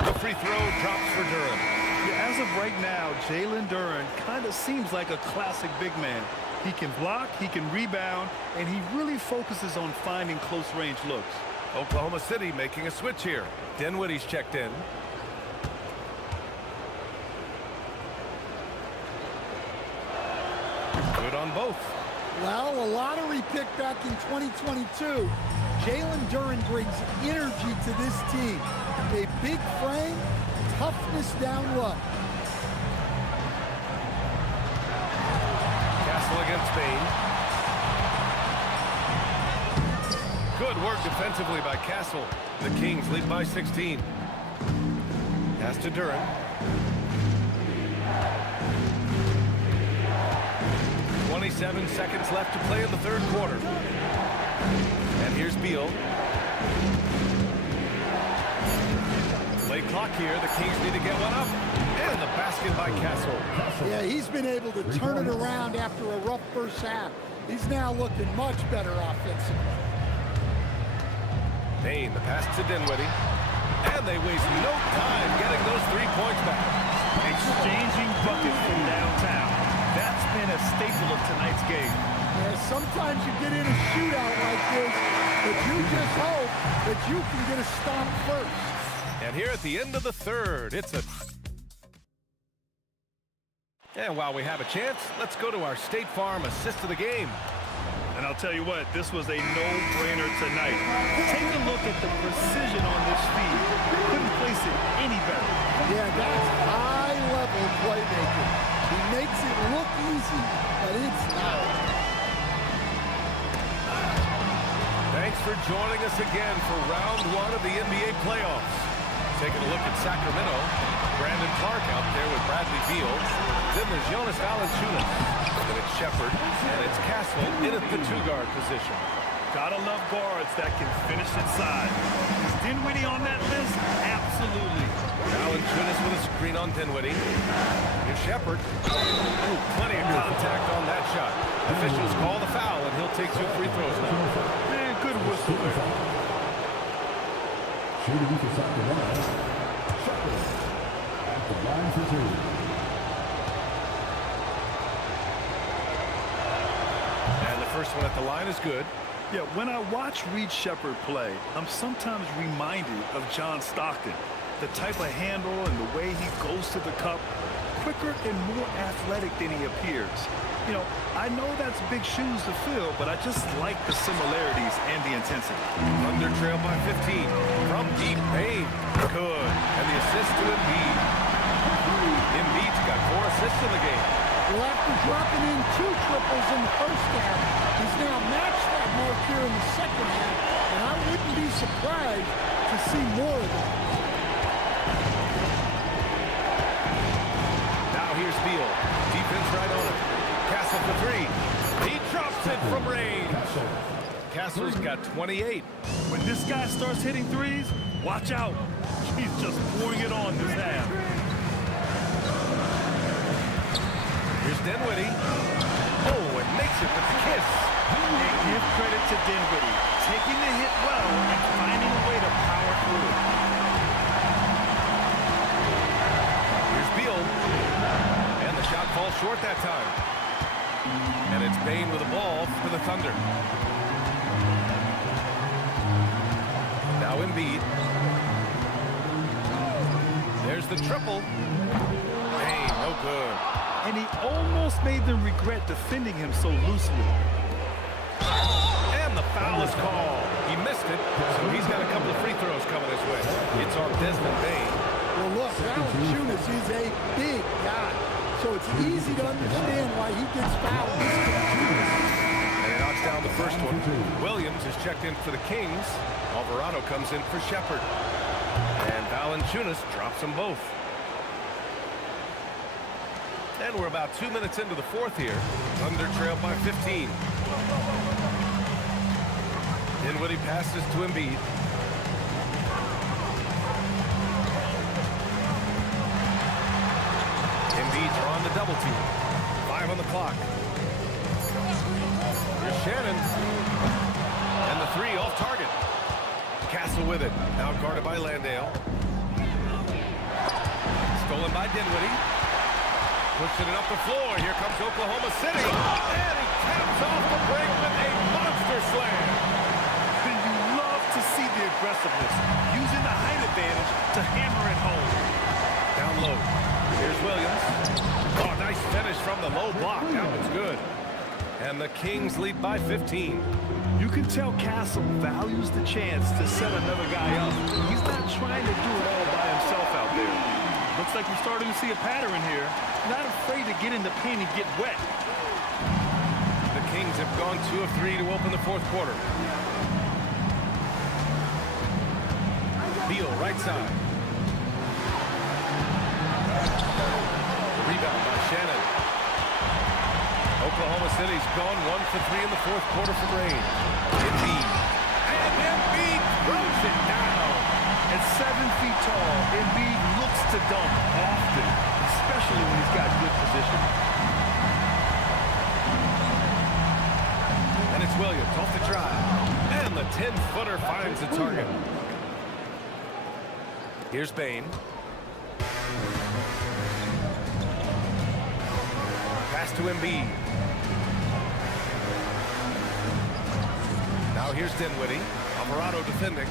The free throw drops for Duran. Yeah, as of right now, Jalen Duran kind of seems like a classic big man. He can block, he can rebound, and he really focuses on finding close-range looks. Oklahoma City making a switch here. Dinwiddie's checked in. Good on both. Well, a lottery pick back in 2022. Jalen Duran brings energy to this team. A big frame, toughness down low. Castle against Bain. Good work defensively by Castle. The Kings lead by 16. Pass to Duran. "27 seconds left to play in the third quarter. And here's Beal. Late clock here. The Kings need to get one up. And the basket by Castle. Yeah, he's been able to turn it around after a rough first half. He's now looking much better offensively. Bain, the pass to Dinwiddie. And they waste no time getting those 3 points back. Exchanging buckets from downtown. That's been a staple of tonight's game. Yeah, sometimes you get in a shootout like this, but you just hope that you can get a stop first. And here at the end of the third, it's a... And while we have a chance, let's go to our State Farm assist of the game. And I'll tell you what, this was a no-brainer tonight. Take a look at the precision on this feed. Couldn't place it any better. Yeah, that's high-level playmaking. He makes it look easy, but it's not. Thanks for joining us again for round 1 of the NBA playoffs. Taking a look at Sacramento. Brandon Clark out there with Bradley Beal. Then there's Jonas Valanciunas. Then it's Shepard. And it's Castle in at the 2-guard position. Gotta love guards that can finish inside. Is Dinwiddie on that list? Absolutely. Valanciunas with a screen on Dinwiddie. Here's Shepard. Ooh, plenty of contact on that shot. Officials call the foul, and he'll take 2 free throws now. Man, good whistle there. Shooting for Sacramento. Shepard. And the first one at the line is good. Yeah, when I watch Reed Shepherd play, I'm sometimes reminded of John Stockton. The type of handle and the way he goes to the cup, quicker and more athletic than he appears. You know, I know that's big shoes to fill, but I just like the similarities and the intensity. Thunder trail by 15. From deep, Payne. Good. And the assist to Embiid. Embiid's got 4 assists in the game. Well, after dropping in 2 triples in the first half, he's now matched that mark here in the second half, and I wouldn't be surprised to see more of that. Now here's Beal. Defense right on it. Castle for 3. He drops it from range. Castle's got 28. When this guy starts hitting threes, watch out. He's just pouring it on this half. Here's Dinwiddie. Oh, and makes it with the kiss. And give credit to Dinwiddie, taking the hit well and finding a way to power through it. Here's Beal. And the shot falls short that time. And it's Payne with the ball for the Thunder. Now Embiid. There's the triple. Payne, no good. And he almost made them regret defending him so loosely. And the foul is called. He missed it, so he's got a couple of free throws coming his way. It's on Desmond Bain. Well, look, Valanciunas is a big guy, so it's easy to understand why he gets fouled. And he knocks down the first one. Williams is checked in for the Kings. Alvarado comes in for Shepherd. And Valanciunas drops them both. And we're about 2 minutes into the fourth here. Thunder trail by 15. Dinwiddie passes to Embiid. Embiid drawing the double team. 5 on the clock. Here's Shannon. And the 3 off target. Castle with it. Now guarded by Landale. Stolen by Dinwiddie. Pushing it up the floor. Here comes Oklahoma City. And he taps off the break with a monster slam. And you love to see the aggressiveness, using the height advantage to hammer it home. Down low. Here's Williams. Oh, nice finish from the low block. That one's good. And the Kings lead by 15. You can tell Castle values the chance to set another guy up. He's not trying to do it all by himself out there. Looks like we're starting to see a pattern here. Not afraid to get in the paint and get wet. The Kings have gone 2 of 3 to open the fourth quarter. Beal, right side. Rebound by Shannon. Oklahoma City's gone 1 for 3 in the fourth quarter from range. Embiid. And Embiid throws it down. At 7 feet tall, Embiid looks to dunk often, especially when he's got good position. And it's Williams off the drive. And the 10-footer finds the target. Here's Bain. Pass to Embiid. Now here's Dinwiddie. Alvarado defending.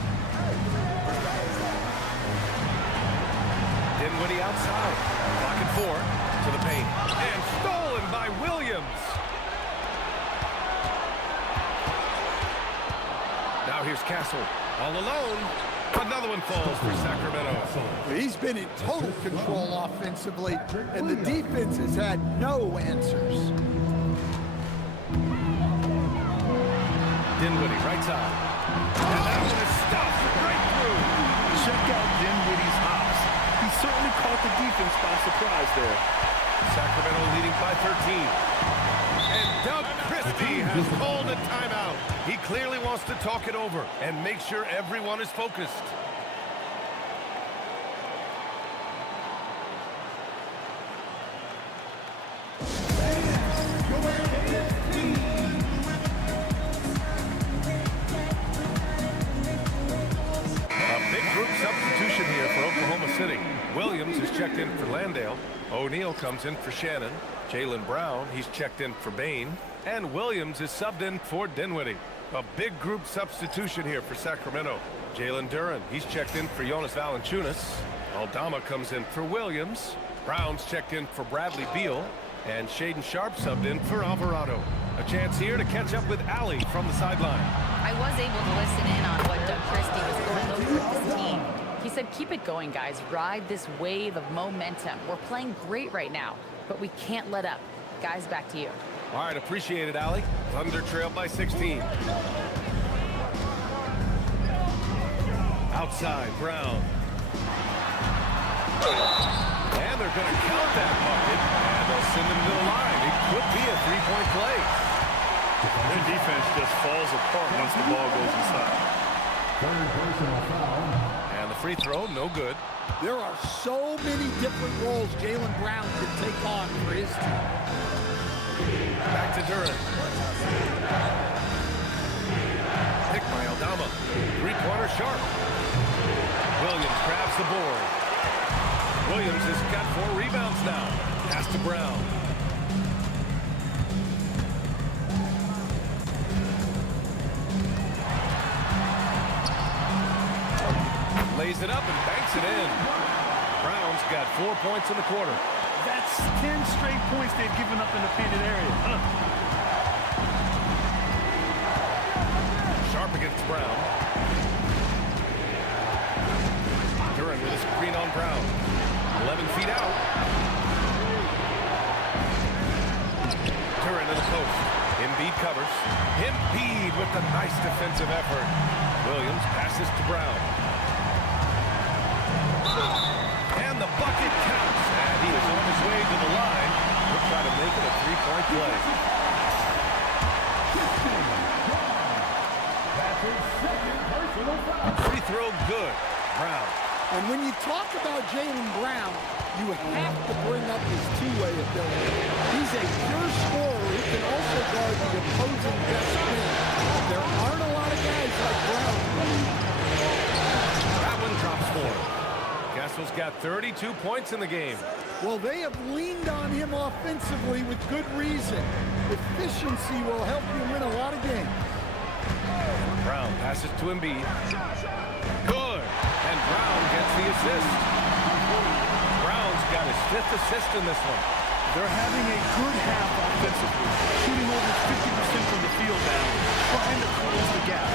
Dinwiddie outside. Clock at 4 to the paint. And stolen by Williams. Now here's Castle. All alone. Another one falls for Sacramento. He's been in total control offensively, and the defense has had no answers. Dinwiddie, right side. And that one is stopped right through. Check out Dinwiddie's hops. He certainly caught the defense by surprise there. Sacramento leading by 13. And Doug Christie has called a timeout. He clearly wants to talk it over and make sure everyone is focused. A big group substitution here for Oklahoma City. Williams is checked in for Landale. O'Neal comes in for Shannon. Jaylen Brown, he's checked in for Bain. And Williams is subbed in for Dinwiddie. A big group substitution here for Sacramento. Jalen Duren, he's checked in for Jonas Valanciunas. Aldama comes in for Williams. Brown's checked in for Bradley Beal. And Shaden Sharp subbed in for Alvarado. A chance here to catch up with Allie from the sideline. I was able to listen in on what Doug Christie was going over with his team. He said, keep it going, guys. Ride this wave of momentum. We're playing great right now, but we can't let up. Guys, back to you. All right, appreciate it, Allie. Thunder trailed by 16. Outside, Brown. And they're going to count that bucket, and they'll send him to the line. It could be a three-point play. Their defense just falls apart once the ball goes inside. Third personal foul. And the free throw, no good. There are so many different roles Jaylen Brown can take on for his team. Back to Duren. Pick by Aldama. Three-pointer Sharp. Williams grabs the board. Williams has got 4 rebounds now. Pass to Brown. Lays it up and banks it in. Brown's got 4 points in the quarter. That's 10 straight points they've given up in the painted area. Sharp against Brown. Duren with a screen on Brown. 11 feet out. Duren to the post. Embiid covers. Embiid with a nice defensive effort. Williams passes to Brown. And the bucket counts. And he is on his way to the line. He'll try to make it a three-point play. That's his second personal foul. Free throw good. Brown. And when you talk about Jaylen Brown, you have to bring up his two-way ability. He's a pure scorer who can also guard the opposing best man. There aren't a lot of guys like Brown. That one drops 4. Castle's got 32 points in the game. Well, they have leaned on him offensively with good reason. Efficiency will help you win a lot of games. Brown passes to Embiid. Good. And Brown gets the assist. Brown's got his 5th assist in this one. They're having a good half offensively, shooting over 50% from the field now, trying to close the gap.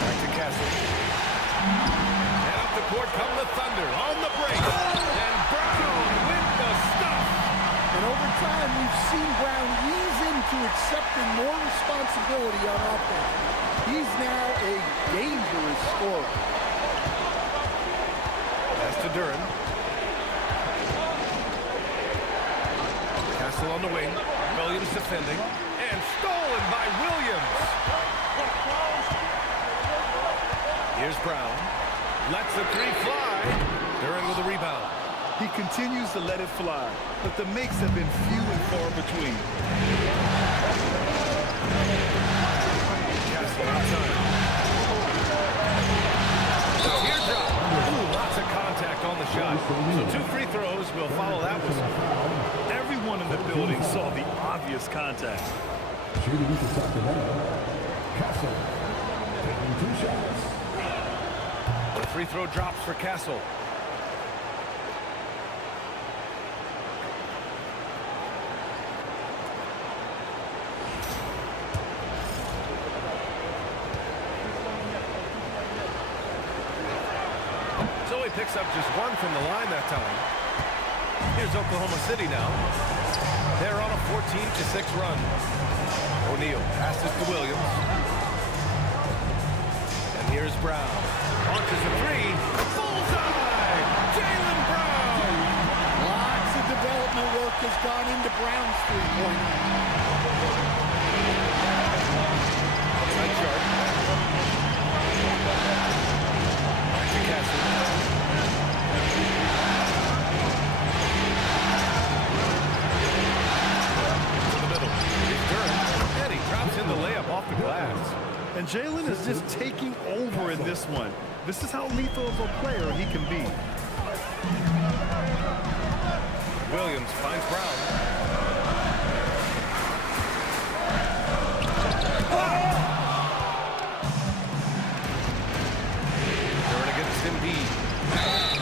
Back to Castle. And up the court come the Thunder on the break. And Brown with the stuff. And over time, we've seen Brown ease into accepting more responsibility on offense. He's now a dangerous scorer. Pass to Duren. Castle on the wing. Williams defending. And stolen by Williams. Here's Brown. Lets the 3 fly. Duren with a rebound. He continues to let it fly, but the makes have been few and far between. Castle outside. The teardrop. Ooh, lots of contact on the shot. So 2 free throws will follow that whistle. Everyone in the building saw the obvious contact. Shooting to Sacramento. Castle. Taking 2 shots. The free throw drops for Castle. So he picks up just 1 from the line that time. Here's Oklahoma City now. They're on a 14-6 run. O'Neal passes to Williams. And here's Brown. Launches a 3. Bullseye! Jaylen Brown! Lots of development work has gone into Brown's three-pointer. Outside Sharp. Back to Castle. To the middle. Here's Duren. And he drops in the layup off the glass. And Jaylen is just taking over in this one. This is how lethal of a player he can be. Williams finds Brown. Duran against Embiid.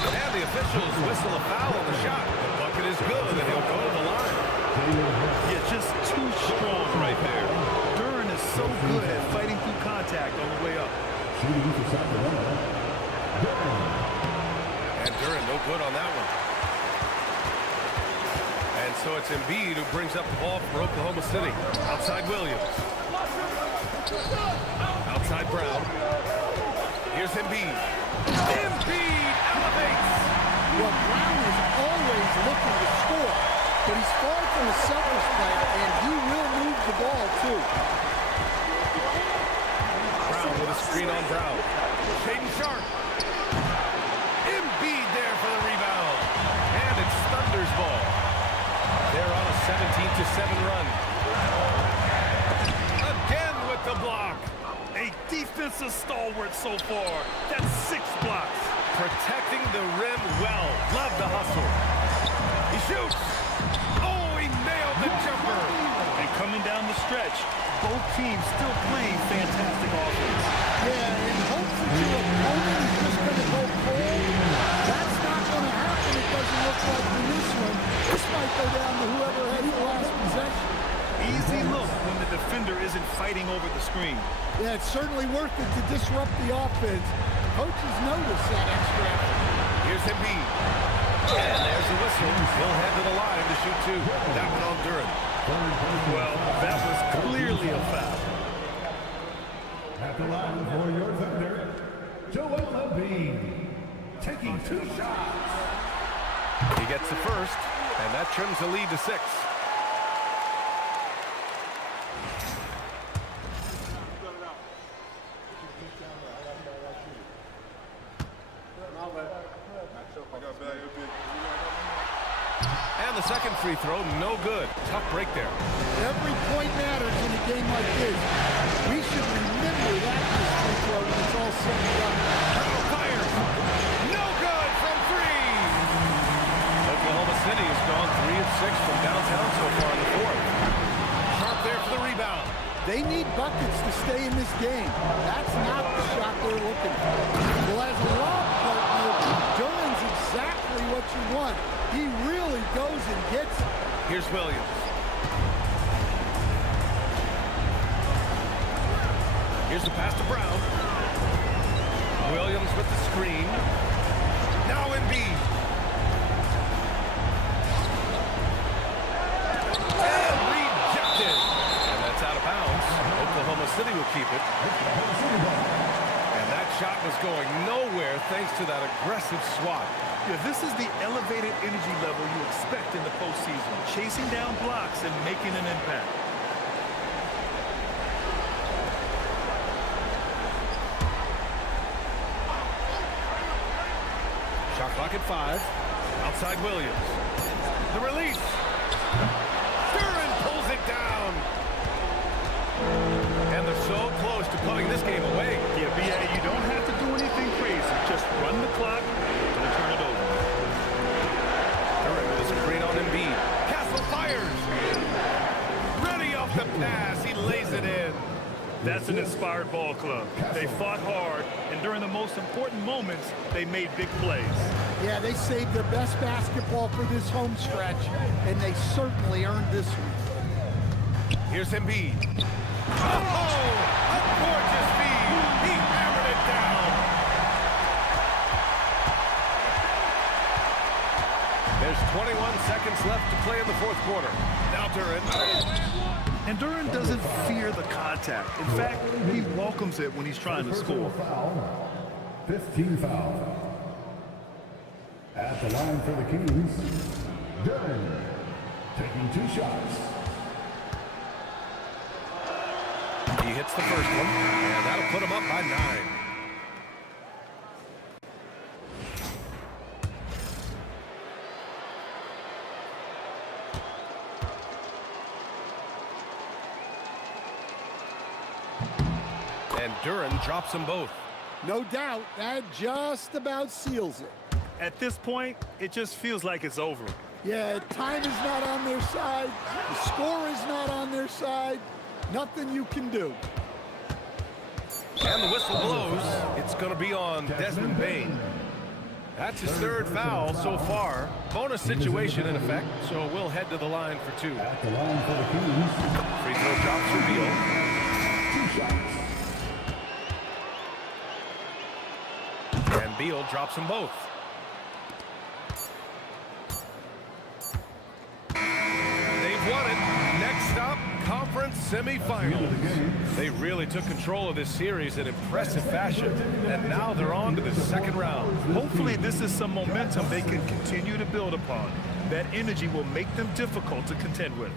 And the officials whistle a foul on the shot. The bucket is good, and he'll go to the line. Yeah, just too strong right there. Duran is so good at fighting through contact on the way up. Shooting for Sacramento. And Duran no good on that one. And so it's Embiid who brings up the ball for Oklahoma City. Outside Williams. Outside Brown. Here's Embiid. Embiid elevates. Well, Brown is always looking to score, but he's far from a selfish player, and he will move the ball, too. Brown with a screen on Brown. Shaden Sharp. Embiid there for the rebound. And it's Thunder's ball. They're on a 17-7 run. Again with the block. A defensive stalwart so far. That's 6 blocks. Protecting the rim well. Love the hustle. He shoots. Oh, he nailed the jumper. And coming down the stretch, both teams still playing fantastic offense. Yeah, and hopes that your opponent is just going to go cold. That's not going to happen. It doesn't look like in this one. This might go down to whoever has the last possession. Easy look when the defender isn't fighting over the screen. Yeah, it's certainly worth it to disrupt the offense. Coaches notice that extra effort. Here's Embiid. And there's the whistle. He'll head to the line to shoot 2. That one on Duran. Well, that was clearly a foul. At the line for your Thunder, Joel Embiid, taking 2 shots. He gets the first, and that trims the lead to 6. And the second free throw, no good. Tough break there. Every point matters in a game like this. We should remember that this free throw when it's all said and done. Fires. No good from 3. Oklahoma City has gone 3 of 6 from downtown so far in the 4th. Sharp there for the rebound. They need buckets to stay in this game. That's not the shot they're looking for. Well, as a lob partner, Duran's exactly what you want. He really goes and gets it. Here's Williams. Here's the pass to Brown. Williams with the screen. Now Embiid. And rejected. And that's out of bounds. Oklahoma City will keep it. And that shot was going nowhere thanks to that aggressive swat. Yeah, this is the elevated energy level you expect in the postseason. Chasing down blocks and making an impact. Shot clock at 5. Outside Williams. The release. Duran pulls it down. And they're so close to putting this game away. Yeah, B.A., you don't have to do anything crazy. Just run the clock. Don't turn it over. Duran with a screen on Embiid. Castle fires. Ready off the pass. He lays it in. That's an inspired ball club. They fought hard, and during the most important moments, they made big plays. Yeah, they saved their best basketball for this home stretch, and they certainly earned this one. Here's Embiid. Oh, a gorgeous feed. He hammered it down. There's 21 seconds left to play in the 4th quarter. Now Duran. And Duran doesn't fear the contact. In fact, he welcomes it when he's trying to score. 15 foul. At the line for the Kings, Duran, taking 2 shots. He hits the first one, and that'll put him up by 9. And Duran drops them both. No doubt, that just about seals it. At this point, it just feels like it's over. Yeah, time is not on their side. The score is not on their side. Nothing you can do. And the whistle blows. It's going to be on Desmond Bain. That's his third foul so far. Bonus situation in effect, so we'll head to the line for two. At the line for the Kings. Free throw drops for Beal. 2 shots. And Beal drops them both. They've won it. Next stop, conference semifinals. They really took control of this series in impressive fashion, and now they're on to the second round. Hopefully this is some momentum they can continue to build upon. That energy will make them difficult to contend with.